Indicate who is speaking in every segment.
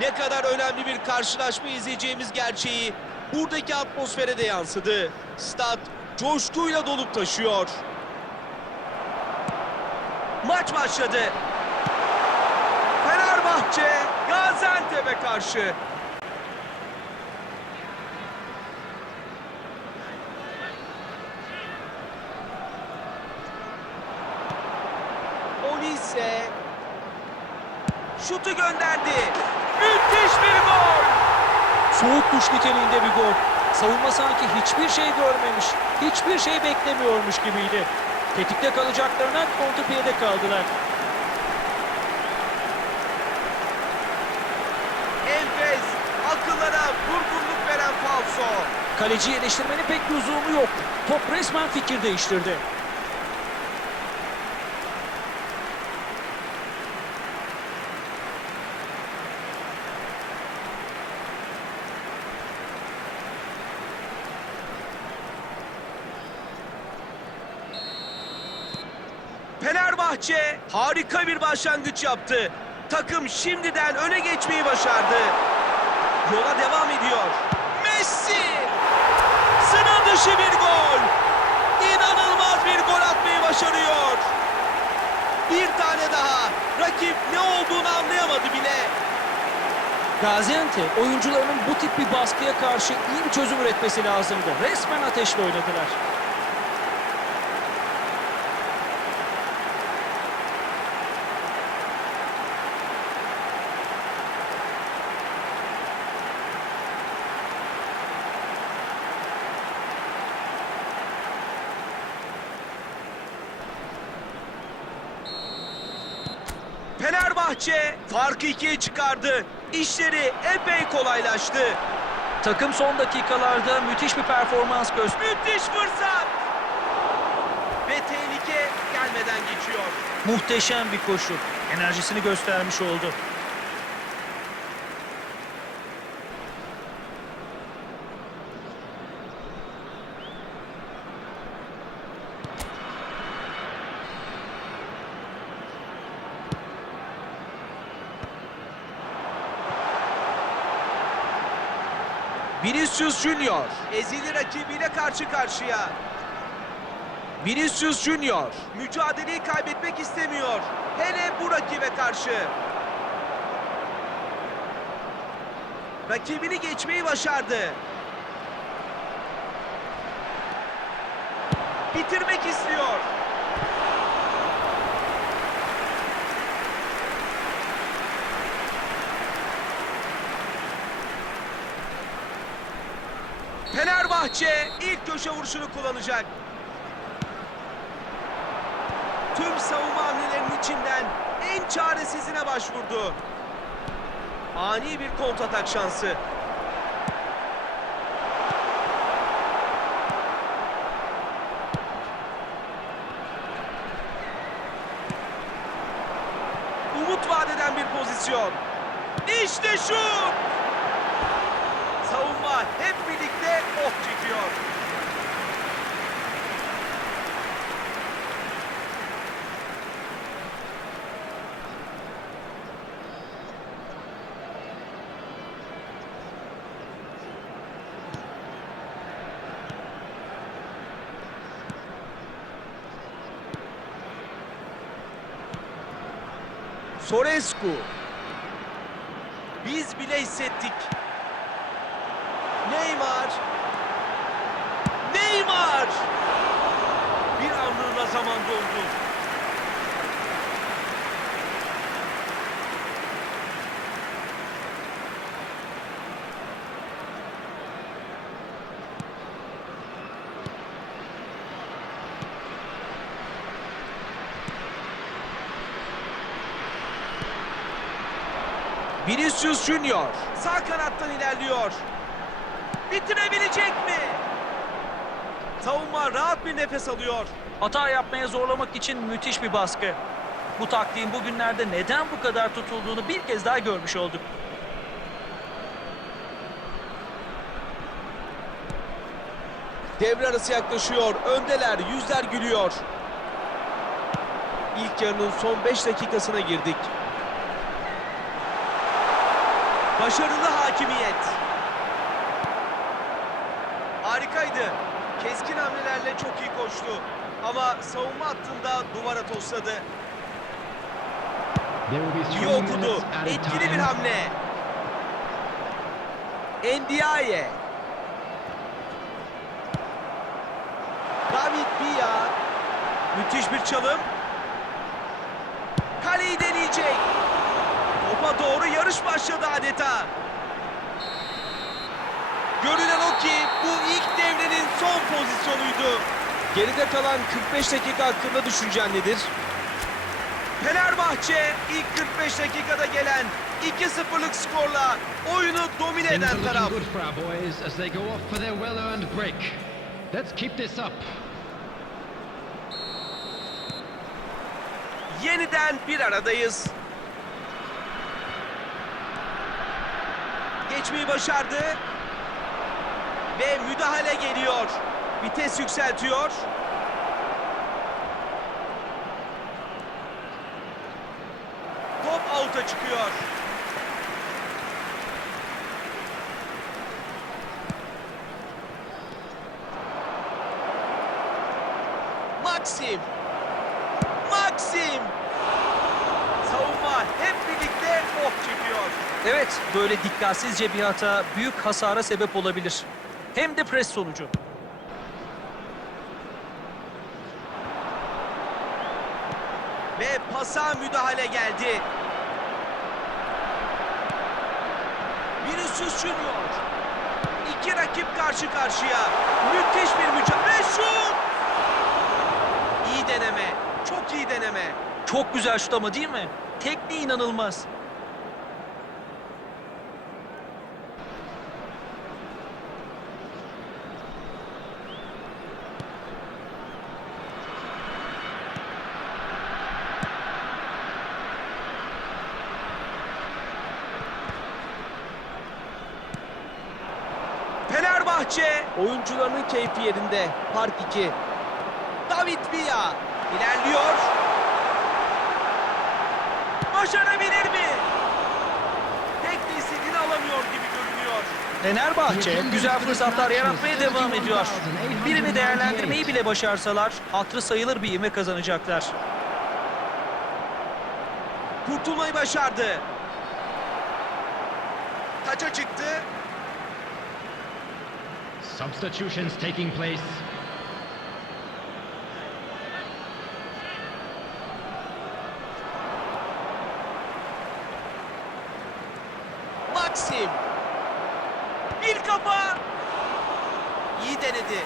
Speaker 1: Ne kadar önemli bir karşılaşma izleyeceğimiz gerçeği buradaki atmosfere de yansıdı. Stat coşkuyla dolup taşıyor. Maç başladı. Fenerbahçe Gaziantep'e karşı. Olise şutu gönderdi.
Speaker 2: Soğuk duş niteliğinde bir gol. Savunma sanki hiçbir şey görmemiş, hiçbir şey beklemiyormuş gibiydi. Tetikte kalacaklarına kontrpiyede kaldılar.
Speaker 1: Enfes, akıllara vurgunluk veren falso.
Speaker 2: Kaleciyi eleştirmenin pek lüzumu yok. Top resmen fikir değiştirdi.
Speaker 1: Fenerbahçe harika bir başlangıç yaptı. Takım şimdiden öne geçmeyi başardı. Yola devam ediyor. Messi! Sıra dışı bir gol. İnanılmaz bir gol atmayı başarıyor. Bir tane daha. Rakip ne olduğunu anlayamadı bile.
Speaker 2: Gaziantep oyuncularının bu tip bir baskıya karşı iyi bir çözüm üretmesi lazımdı. Resmen ateşle oynadılar.
Speaker 1: Fenerbahçe farkı ikiye çıkardı. İşleri epey kolaylaştı.
Speaker 2: Takım son dakikalarda müthiş bir performans gösterdi.
Speaker 1: Müthiş fırsat. Ve tehlike gelmeden geçiyor.
Speaker 2: Muhteşem bir koşu. Enerjisini göstermiş oldu.
Speaker 1: Vinicius Junior ezili rakibiyle karşı karşıya. Vinicius Junior mücadeleyi kaybetmek istemiyor. Hele bu rakibe karşı. Rakibini geçmeyi başardı. Bitirmek istiyor. Fenerbahçe ilk köşe vuruşunu kullanacak. Tüm savunma hamlelerinin içinden en çaresizine başvurdu. Ani bir kontratak şansı. Umut vadeden bir pozisyon. İşte şut! Savunma hep birlikte oh çekiyor. Sorescu. Biz bile hissettik. Neymar. Neymar. Bir anlığına zaman doldu. Vinicius Junior sağ kanattan ilerliyor. Bitirebilecek mi? Savunma rahat bir nefes alıyor.
Speaker 2: Hata yapmaya zorlamak için müthiş bir baskı. Bu taktiğin bugünlerde neden bu kadar tutulduğunu bir kez daha görmüş olduk.
Speaker 1: Devre arası yaklaşıyor. Öndeler, yüzler gülüyor. İlk yarının son 5 dakikasına girdik. Başarılı hakimiyet. Harikaydı. Keskin hamlelerle çok iyi koştu. Ama savunma hattında duvara tosladı. İyi okudu. Etkili bir hamle. Ndiaye. David Villa. Müthiş bir çalım. Kaleyi deneyecek. Topa doğru yarış başladı adeta. Görünen o ki bu ilk devrenin son pozisyonuydu. Geride kalan 45 dakika hakkında düşüncen nedir? Fenerbahçe ilk 45 dakikada gelen 2-0'lık skorla oyunu domine eden taraf. Yeniden bir aradayız. Geçmeyi başardı. Ve müdahale geliyor. Vites yükseltiyor. Top out'a çıkıyor. Maxim. Maxim. Savunma hep birlikte ok çekiyor.
Speaker 2: Evet, böyle dikkatsizce bir hata büyük hasara sebep olabilir. Hem de pres sonucu.
Speaker 1: Ve pasa müdahale geldi. Vinicius Junior. İki rakip karşı karşıya. Müthiş bir mücadele. Şut! İyi deneme. Çok iyi deneme.
Speaker 2: Çok güzel şut ama değil mi? Tekniği inanılmaz.
Speaker 1: Fenerbahçe oyuncularının keyfi yerinde. Park 2. David Villa ilerliyor. Başarabilir mi? De istediğini alamıyor gibi görünüyor.
Speaker 2: Fenerbahçe güzel fırsatlar yaratmaya devam ediyor. Birini değerlendirmeyi bile başarsalar hatırı sayılır bir ivme kazanacaklar.
Speaker 1: Kurtulmayı başardı. Taça çıktı.
Speaker 3: Substitutions taking place.
Speaker 1: Maxim. Bir kafa. İyi denedi.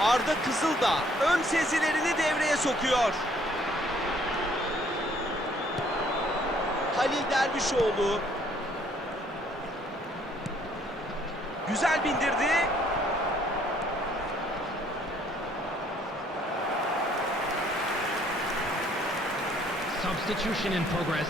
Speaker 1: Arda Kızıldağ ön sezilerini devreye sokuyor. Halil Dervişoğlu. Güzel bindirdi.
Speaker 3: Substitution in progress.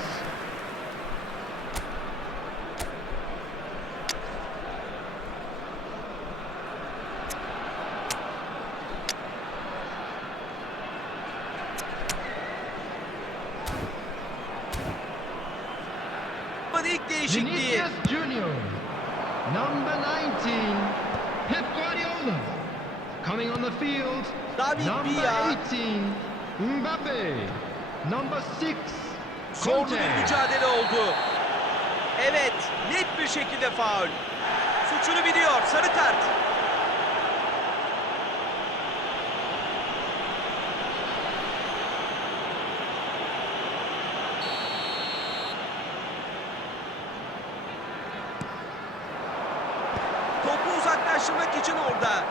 Speaker 1: ilk değişikliği.
Speaker 3: Vinicius Junior. Number 19. Pep Guardiola. Coming on the field.
Speaker 1: David
Speaker 3: Number
Speaker 1: Villa.
Speaker 3: 18. Mbappe. Number 6.
Speaker 1: Zorlu bir mücadele oldu. Evet, net bir şekilde faul. Suçunu biliyor, sarı kart. uzaklaştırmak için orada.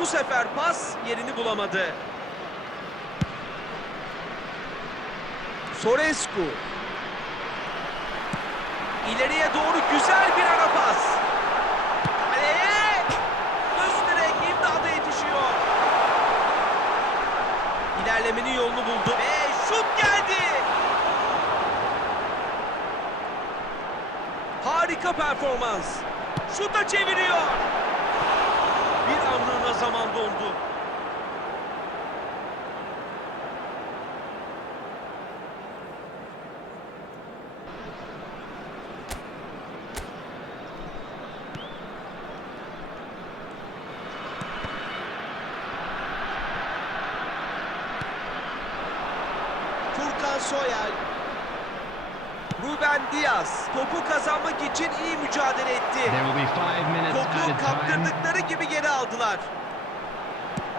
Speaker 1: Bu sefer pas yerini bulamadı. Sorescu. İleriye doğru güzel bir ara pas. İlerlemenin yolunu buldu ve şut geldi. Harika performans. Şuta çeviriyor. Bir anlığına zaman dondu. Diaz topu kazanmak için iyi mücadele etti. Topu kaptırdıkları gibi geri aldılar.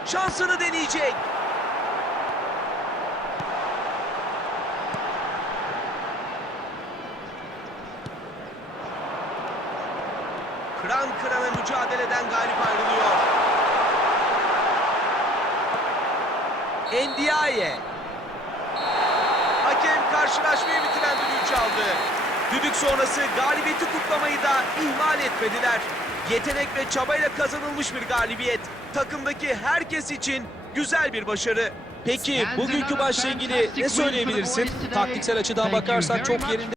Speaker 1: Şansını deneyecek. Kıran kırana mücadeleden galip ayrılıyor. Ndiaye. Hakem karşılaşmayı bitiren düdüğü çaldı. Düdük sonrası galibiyeti kutlamayı da ihmal etmediler. Yetenek ve çabayla kazanılmış bir galibiyet. Takımdaki herkes için güzel bir başarı.
Speaker 2: Peki bugünkü maçla ilgili ne söyleyebilirsin? Taktiksel açıdan bakarsak çok yerinde